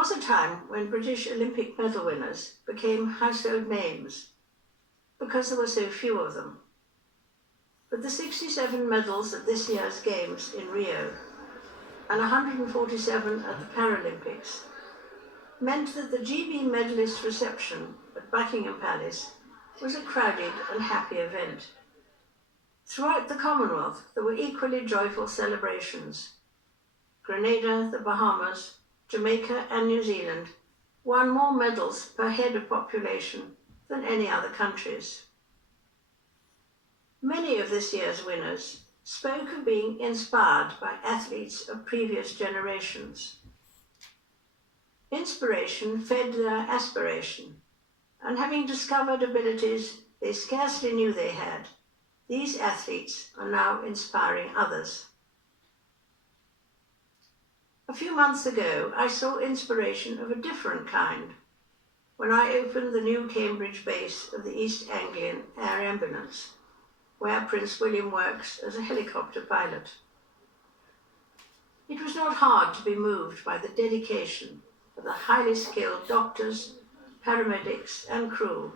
was a time when British Olympic medal winners became household names because there were so few of them. But the 67 medals at this year's Games in Rio and 147 at the Paralympics meant that the GB medalist reception at Buckingham Palace was a crowded and happy event. Throughout the Commonwealth, there were equally joyful celebrations. Grenada, the Bahamas, Jamaica and New Zealand won more medals per head of population than any other countries. Many of this year's winners spoke of being inspired by athletes of previous generations. Inspiration fed their aspiration, and having discovered abilities they scarcely knew they had, these athletes are now inspiring others. A few months ago, I saw inspiration of a different kind when I opened the new Cambridge base of the East Anglian Air Ambulance, where Prince William works as a helicopter pilot. It was not hard to be moved by the dedication of the highly skilled doctors, paramedics and crew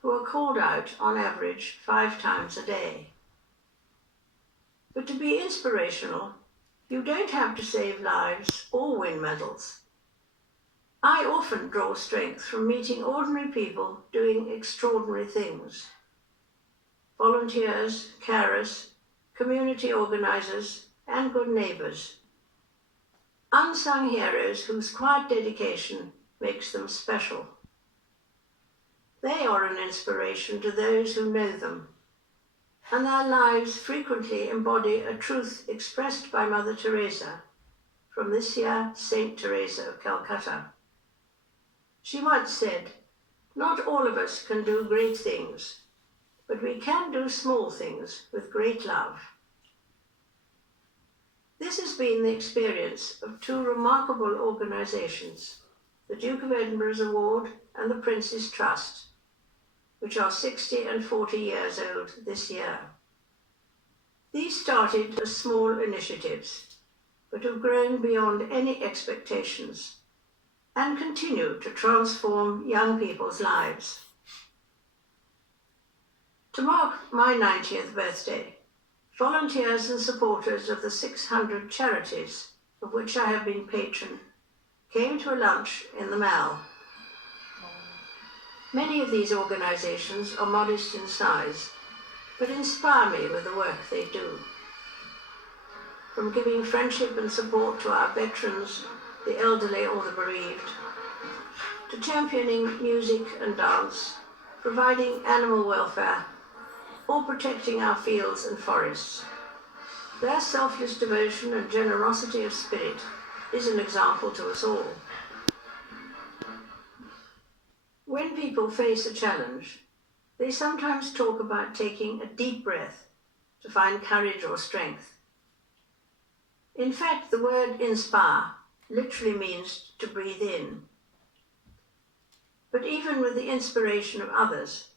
who are called out on average 5 times a day. But to be inspirational, you don't have to save lives or win medals. I often draw strength from meeting ordinary people doing extraordinary things. Volunteers, carers, community organisers, and good neighbours. Unsung heroes whose quiet dedication makes them special. They are an inspiration to those who know them, and their lives frequently embody a truth expressed by Mother Teresa from this year Saint Teresa of Calcutta. She once said, "Not all of us can do great things, but we can do small things with great love." This has been the experience of 2 remarkable organisations, the Duke of Edinburgh's Award and the Prince's Trust, which are 60 and 40 years old this year. These started as small initiatives, but have grown beyond any expectations and continue to transform young people's lives. To mark my 90th birthday, volunteers and supporters of the 600 charities of which I have been patron came to a lunch in the Mall. Many of these organisations are modest in size, but inspire me with the work they do. From giving friendship and support to our veterans, the elderly or the bereaved, to championing music and dance, providing animal welfare, or protecting our fields and forests. Their selfless devotion and generosity of spirit is an example to us all. When people face a challenge, they sometimes talk about taking a deep breath to find courage or strength. In fact, the word inspire literally means to breathe in. But even with the inspiration of others,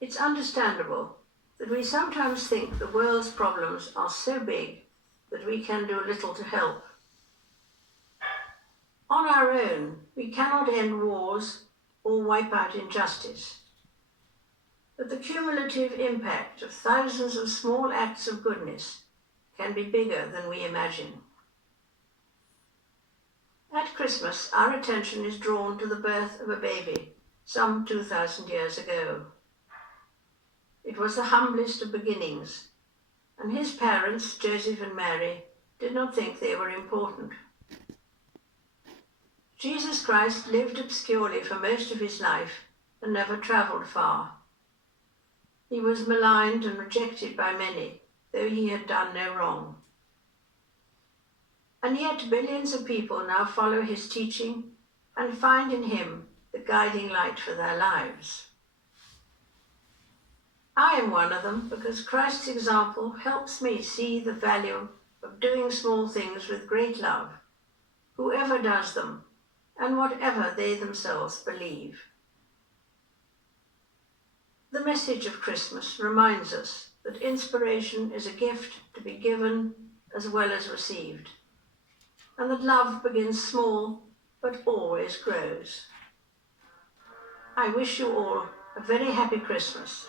it's understandable that we sometimes think the world's problems are so big that we can do little to help. On our own, we cannot end wars or wipe out injustice. But the cumulative impact of thousands of small acts of goodness can be bigger than we imagine. At Christmas, our attention is drawn to the birth of a baby some 2,000 years ago. It was the humblest of beginnings, and his parents, Joseph and Mary, did not think they were important. Jesus Christ lived obscurely for most of his life and never travelled far. He was maligned and rejected by many, though he had done no wrong. And yet billions of people now follow his teaching and find in him the guiding light for their lives. I am one of them because Christ's example helps me see the value of doing small things with great love, whoever does them, and whatever they themselves believe. The message of Christmas reminds us that inspiration is a gift to be given as well as received, and that love begins small but always grows. I wish you all a very happy Christmas.